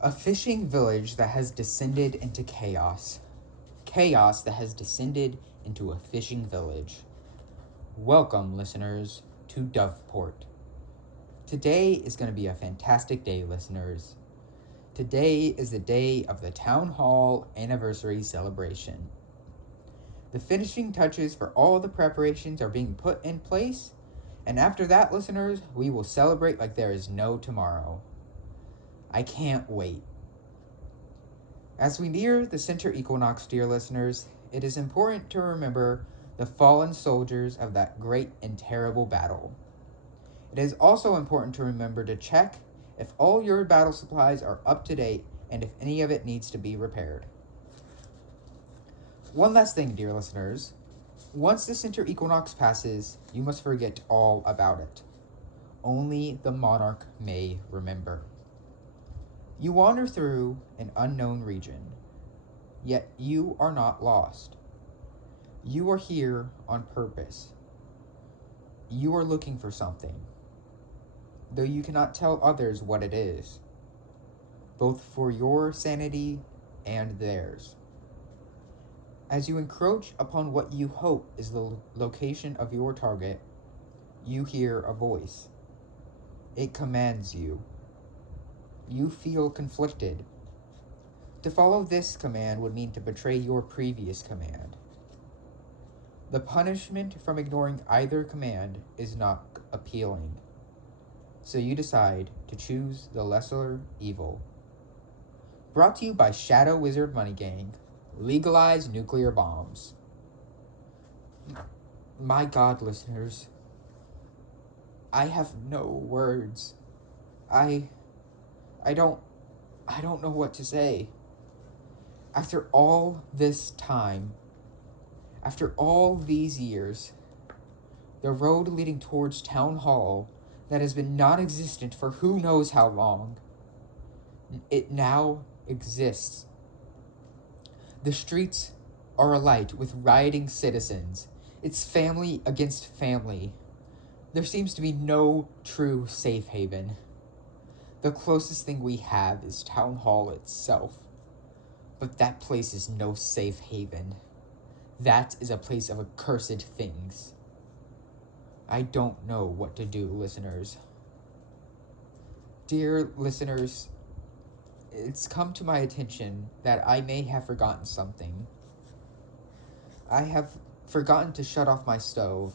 A fishing village that has descended into chaos. Chaos that has descended into a fishing village. Welcome, listeners, to DOVEPORT. Today is going to be a fantastic day, listeners. Today is the day of the Town Hall anniversary celebration. The finishing touches for all the preparations are being put in place, and after that, listeners, we will celebrate like there is no tomorrow. I can't wait. As we near the center equinox, dear listeners, it is important to remember the fallen soldiers of that great and terrible battle. It is also important to remember to check if all your battle supplies are up to date and if any of it needs to be repaired. One last thing, dear listeners. Once the center equinox passes, you must forget all about it. Only the monarch may remember. You wander through an unknown region, yet you are not lost. You are here on purpose. You are looking for something, though you cannot tell others what it is, both for your sanity and theirs. As you encroach upon what you hope is the location of your target, you hear a voice. It commands you. You feel conflicted. To follow this command would mean to betray your previous command. The punishment from ignoring either command is not appealing, so you decide to choose the lesser evil. Brought to you by Shadow Wizard Money Gang, legalize nuclear bombs. My God, listeners, I have no words. I don't know what to say. After all this time, after all these years, the road leading towards Town Hall that has been non-existent for who knows how long, it now exists. The streets are alight with rioting citizens. It's family against family. There seems to be no true safe haven. The closest thing we have is Town Hall itself. But that place is no safe haven. That is a place of accursed things. I don't know what to do, listeners. Dear listeners, it's come to my attention that I may have forgotten something. I have forgotten to shut off my stove,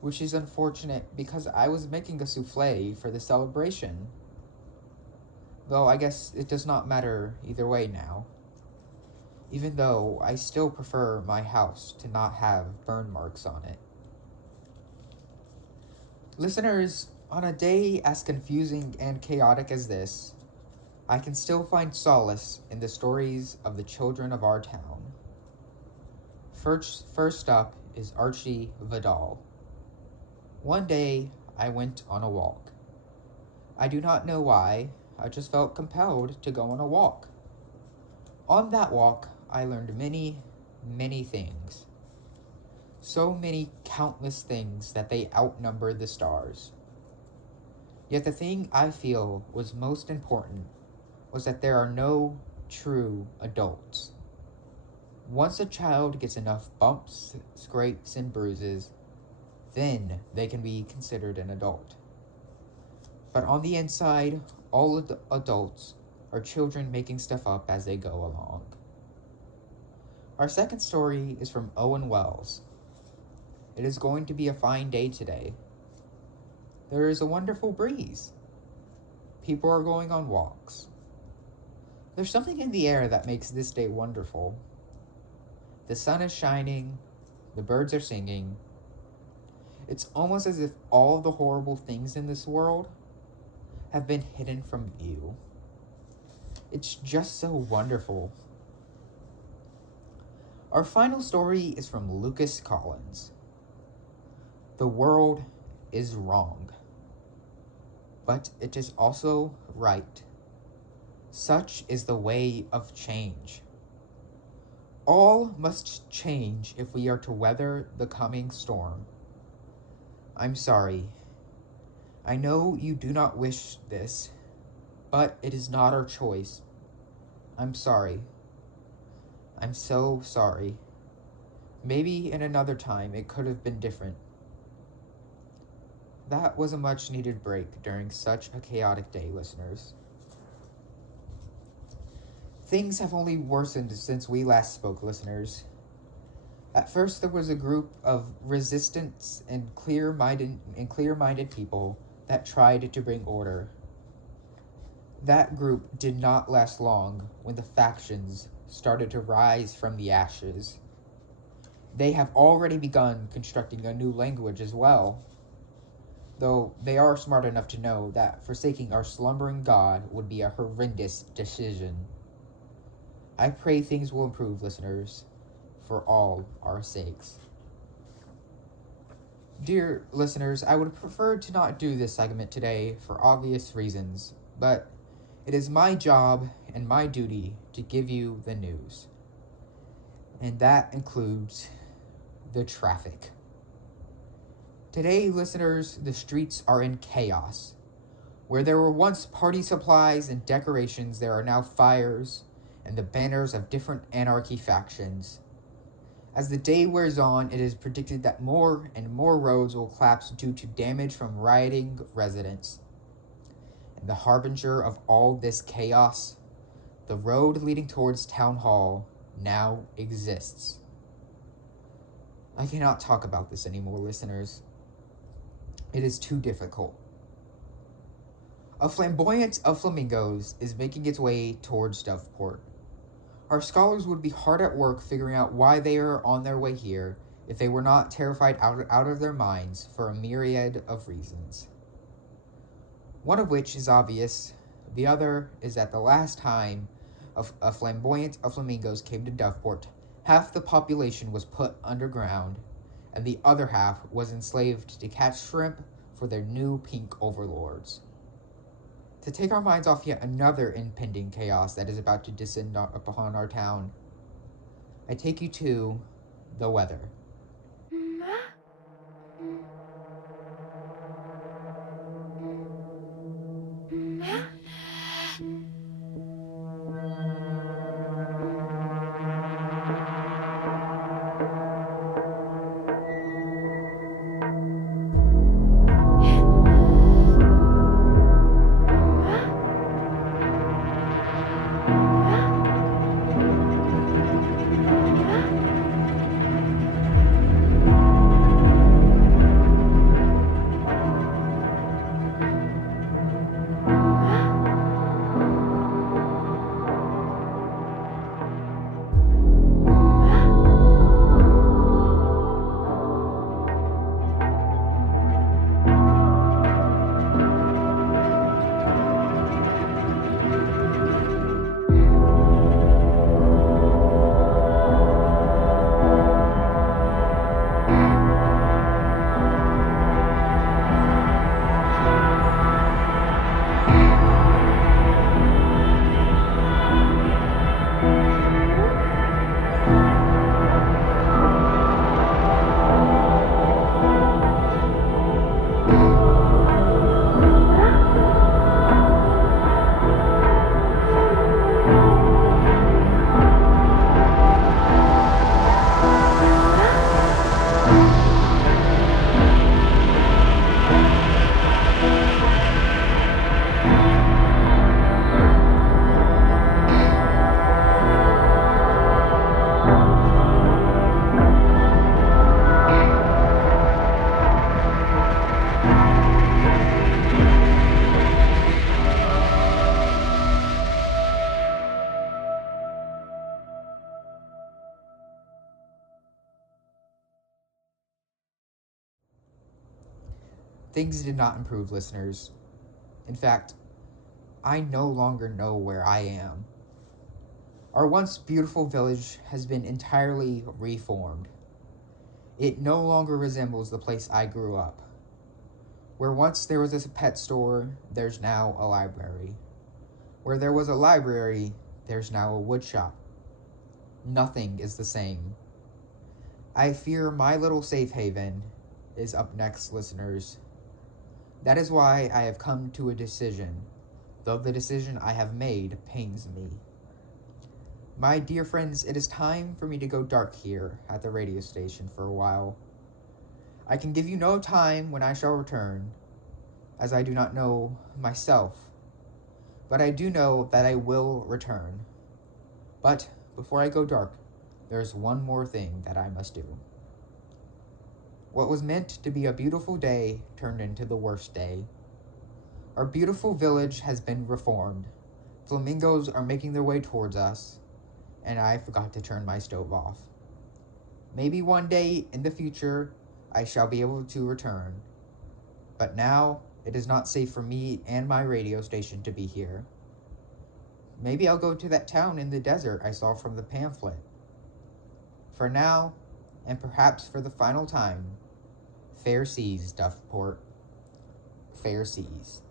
which is unfortunate because I was making a souffle for the celebration. Though I guess it does not matter either way now. Even though I still prefer my house to not have burn marks on it. Listeners, on a day as confusing and chaotic as this, I can still find solace in the stories of the children of our town. First up is Archie Vidal. One day, I went on a walk. I do not know why, I just felt compelled to go on a walk. On that walk, I learned many, many things. So many countless things that they outnumber the stars. Yet the thing I feel was most important was that there are no true adults. Once a child gets enough bumps, scrapes, and bruises, then they can be considered an adult. But on the inside, all adults are children making stuff up as they go along. Our second story is from Owen Wells. It is going to be a fine day today. There is a wonderful breeze. People are going on walks. There's something in the air that makes this day wonderful. The sun is shining, the birds are singing. It's almost as if all the horrible things in this world have been hidden from view. It's just so wonderful. Our final story is from Lucas Collins. The world is wrong, but it is also right. Such is the way of change. All must change if we are to weather the coming storm. I'm sorry. I know you do not wish this, But it is not our choice. I'm sorry. I'm so sorry. Maybe in another time it could have been different. That was a much needed break during such a chaotic day, listeners. Things have only worsened since we last spoke, listeners. At first, there was a group of resistance and clear-minded people that tried to bring order. That group did not last long when the factions started to rise from the ashes. They have already begun constructing a new language as well, though they are smart enough to know that forsaking our slumbering god would be a horrendous decision. I pray things will improve, listeners, for all our sakes. Dear listeners, I would prefer to not do this segment today for obvious reasons, but it is my job and my duty to give you the news. And that includes the traffic. Today, listeners, the streets are in chaos. Where there were once party supplies and decorations, there are now fires and the banners of different anarchy factions. As the day wears on, it is predicted that more and more roads will collapse due to damage from rioting residents. And the harbinger of all this chaos, the road leading towards Town Hall, now exists. I cannot talk about this anymore, listeners. It is too difficult. A flamboyance of flamingos is making its way towards DOVEPORT. Our scholars would be hard at work figuring out why they are on their way here if they were not terrified out of their minds for a myriad of reasons. One of which is obvious, the other is that the last time a flamboyance of flamingos came to DOVEPORT, half the population was put underground, and the other half was enslaved to catch shrimp for their new pink overlords. To take our minds off yet another impending chaos that is about to descend upon our town, I take you to the weather. Things did not improve, listeners. In fact, I no longer know where I am. Our once beautiful village has been entirely reformed. It no longer resembles the place I grew up. Where once there was a pet store, there's now a library. Where there was a library, there's now a wood shop. Nothing is the same. I fear my little safe haven is up next, listeners. That is why I have come to a decision. though the decision I have made pains me. My dear friends, it is time for me to go dark here at the radio station for a while. I can give you no time when I shall return, as I do not know myself, but I do know that I will return. But before I go dark, there's one more thing that I must do. What was meant to be a beautiful day turned into the worst day. Our beautiful village has been reformed. Flamingos are making their way towards us, and I forgot to turn my stove off. Maybe one day in the future I shall be able to return, but now it is not safe for me and my radio station to be here. Maybe I'll go to that town in the desert I saw from the pamphlet. For now, and perhaps for the final time, fair seas, DOVEPORT. Fair seas.